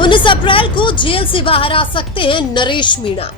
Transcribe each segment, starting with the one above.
19 अप्रैल को जेल से बाहर आ सकते हैं नरेश मीणा।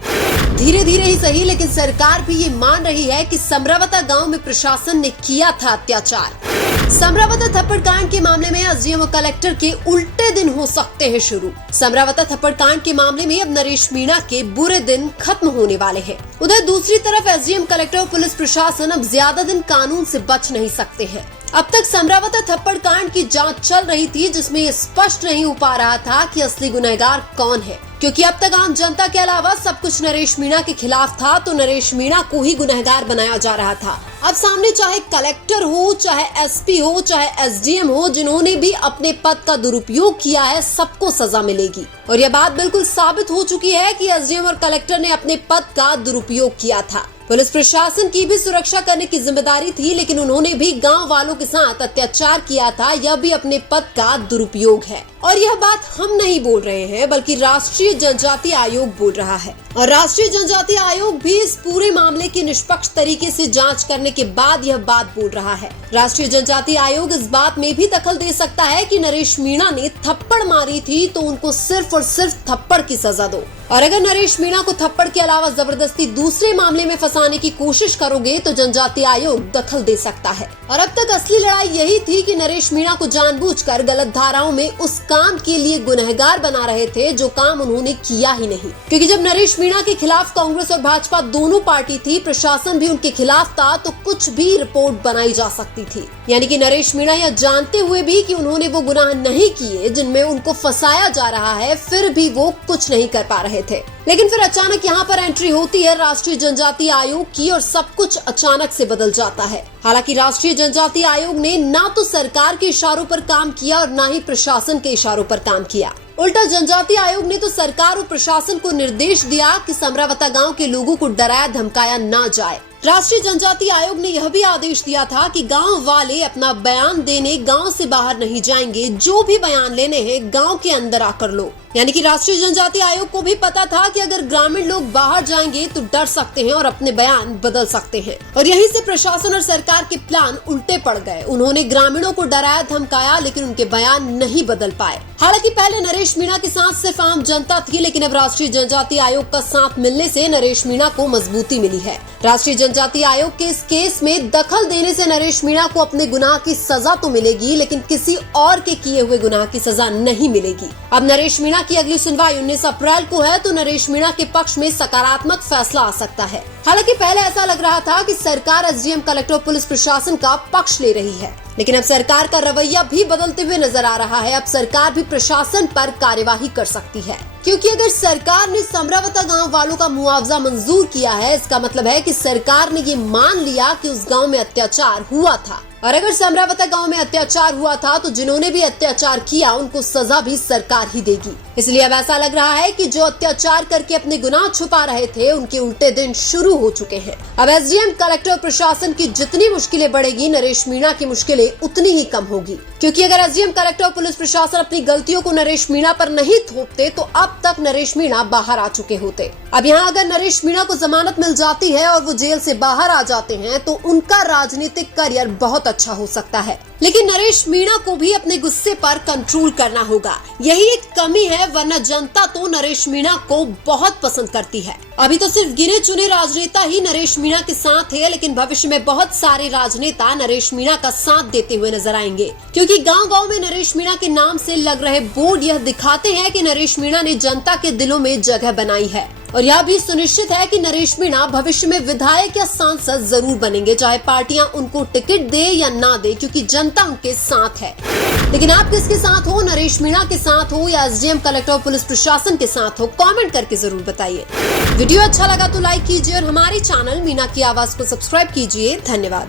धीरे धीरे ही सही, लेकिन सरकार भी ये मान रही है कि समरावता गांव में प्रशासन ने किया था अत्याचार। समरावता थप्पड़ कांड के मामले में एसडीएम और कलेक्टर के उल्टे दिन हो सकते हैं शुरू। समरावता थप्पड़ कांड के मामले में अब नरेश मीणा के बुरे दिन खत्म होने वाले हैं। उधर दूसरी तरफ एसडीएम, कलेक्टर और पुलिस प्रशासन अब ज्यादा दिन कानून से बच नहीं सकते हैं। अब तक समरावता थप्पड़ कांड की जांच चल रही थी, जिसमें ये स्पष्ट नहीं हो पा रहा था कि असली गुनहगार कौन है, क्योंकि अब तक आम जनता के अलावा सब कुछ नरेश मीणा के खिलाफ था, तो नरेश मीणा को ही गुनहगार बनाया जा रहा था। अब सामने चाहे कलेक्टर हो, चाहे एसपी हो, चाहे एसडीएम हो, जिन्होंने भी अपने पद का दुरुपयोग किया है, सबको सजा मिलेगी। और यह बात बिल्कुल साबित हो चुकी है कि एसडीएम और कलेक्टर ने अपने पद का दुरुपयोग किया था। पुलिस प्रशासन की भी सुरक्षा करने की जिम्मेदारी थी, लेकिन उन्होंने भी गांव वालों के साथ अत्याचार किया था। यह भी अपने पद का दुरुपयोग है। और यह बात हम नहीं बोल रहे हैं, बल्कि राष्ट्रीय जनजातीय आयोग बोल रहा है। और राष्ट्रीय जनजातीय आयोग भी इस पूरे मामले की निष्पक्ष तरीके से जांच करने के बाद यह बात बोल रहा है। राष्ट्रीय जनजातीय आयोग इस बात में भी दखल दे सकता है कि नरेश मीणा ने थप्पड़ मारी थी, तो उनको सिर्फ और सिर्फ थप्पड़ की सजा दो। और अगर नरेश मीणा को थप्पड़ के अलावा जबरदस्ती दूसरे मामले में फंसाने की कोशिश करोगे, तो जनजातीय आयोग दखल दे सकता है। और अब तक असली लड़ाई यही थी कि नरेश मीणा को जानबूझकर गलत धाराओं में उस काम के लिए गुनहगार बना रहे थे, जो काम उन्होंने किया ही नहीं। क्योंकि जब नरेश मीणा के खिलाफ कांग्रेस और भाजपा दोनों पार्टी थी, प्रशासन भी उनके खिलाफ था, तो कुछ भी रिपोर्ट बनाई जा सकती थी। यानी कि नरेश मीणा यह जानते हुए भी कि उन्होंने वो गुनाह नहीं किए जिनमें उनको फंसाया जा रहा है, फिर भी वो कुछ नहीं कर पा रहे थे। लेकिन फिर अचानक यहाँ पर एंट्री होती है राष्ट्रीय जनजातीय आयोग की, और सब कुछ अचानक से बदल जाता है। हालांकि राष्ट्रीय जनजातीय आयोग ने ना तो सरकार के इशारों पर काम किया और ना ही प्रशासन के इशारों पर काम किया। उल्टा जनजातीय आयोग ने तो सरकार और प्रशासन को निर्देश दिया कि समरावता गांव के लोगों को डराया धमकाया ना जाए। राष्ट्रीय जनजातीय आयोग ने यह भी आदेश दिया था कि गांव वाले अपना बयान देने गांव से बाहर नहीं जाएंगे, जो भी बयान लेने हैं गांव के अंदर आकर लो। यानी कि राष्ट्रीय जनजातीय आयोग को भी पता था कि अगर ग्रामीण लोग बाहर जाएंगे तो डर सकते हैं और अपने बयान बदल सकते हैं। और यहीं से प्रशासन और सरकार के प्लान उल्टे पड़ गए। उन्होंने ग्रामीणों को डराया धमकाया, लेकिन उनके बयान नहीं बदल पाए। हालांकि पहले नरेश मीणा के साथ सिर्फ आम जनता थी, लेकिन अब राष्ट्रीय जनजातीय आयोग का साथ मिलने से नरेश मीणा को मजबूती मिली है। राष्ट्रीय जनजातीय आयोग के इस केस में दखल देने से नरेश मीणा को अपने गुनाह की सजा तो मिलेगी, लेकिन किसी और के किए हुए गुनाह की सजा नहीं मिलेगी। अब नरेश मीणा की अगली सुनवाई 19 अप्रैल को है, तो नरेश मीणा के पक्ष में सकारात्मक फैसला आ सकता है। हालांकि पहले ऐसा लग रहा था कि सरकार एसडीएम, कलेक्टर और पुलिस प्रशासन का पक्ष ले रही है, लेकिन अब सरकार का रवैया भी बदलते हुए नजर आ रहा है। अब सरकार भी प्रशासन पर कार्यवाही कर सकती है, क्योंकि अगर सरकार ने समरावता गांव वालों का मुआवजा मंजूर किया है, इसका मतलब है कि सरकार ने ये मान लिया कि उस गांव में अत्याचार हुआ था। और अगर समरावता गांव में अत्याचार हुआ था, तो जिन्होंने भी अत्याचार किया उनको सजा भी सरकार ही देगी। इसलिए अब ऐसा लग रहा है कि जो अत्याचार करके अपने गुनाह छुपा रहे थे, उनके उल्टे दिन शुरू हो चुके हैं। अब एसडीएम, कलेक्टर और प्रशासन की जितनी मुश्किलें बढ़ेगी, नरेश मीणा की मुश्किलें उतनी ही कम होगी। क्योंकि अगर एसडीएम, कलेक्टर और पुलिस प्रशासन अपनी गलतियों को नरेश मीणा पर नहीं थोपते, तो अब तक नरेश मीणा बाहर आ चुके होते। अब यहाँ अगर नरेश मीणा को जमानत मिल जाती है और वो जेल से बाहर आ जाते हैं, तो उनका राजनीतिक करियर बहुत अच्छा हो सकता है। लेकिन नरेश मीणा को भी अपने गुस्से पर कंट्रोल करना होगा। यही एक कमी है, वरना जनता तो नरेश मीणा को बहुत पसंद करती है। अभी तो सिर्फ गिने चुने राजनेता ही नरेश मीणा के साथ है, लेकिन भविष्य में बहुत सारे राजनेता नरेश मीणा का साथ देते हुए नजर आएंगे, क्योंकि गांव-गांव में नरेश मीणा के नाम से लग रहे बोर्ड यह दिखाते हैं कि नरेश मीणा ने जनता के दिलों में जगह बनाई है। और यह भी सुनिश्चित है कि नरेश मीणा भविष्य में विधायक या सांसद जरूर बनेंगे, चाहे पार्टियां उनको टिकट दे या ना दे, क्योंकि जनता उनके साथ है। लेकिन आप किसके साथ हो, नरेश मीणा के साथ हो या एसडीएम, कलेक्टर और पुलिस प्रशासन के साथ हो, कमेंट करके जरूर बताइए। वीडियो अच्छा लगा तो लाइक कीजिए और हमारे चैनल मीना की आवाज को सब्सक्राइब कीजिए। धन्यवाद।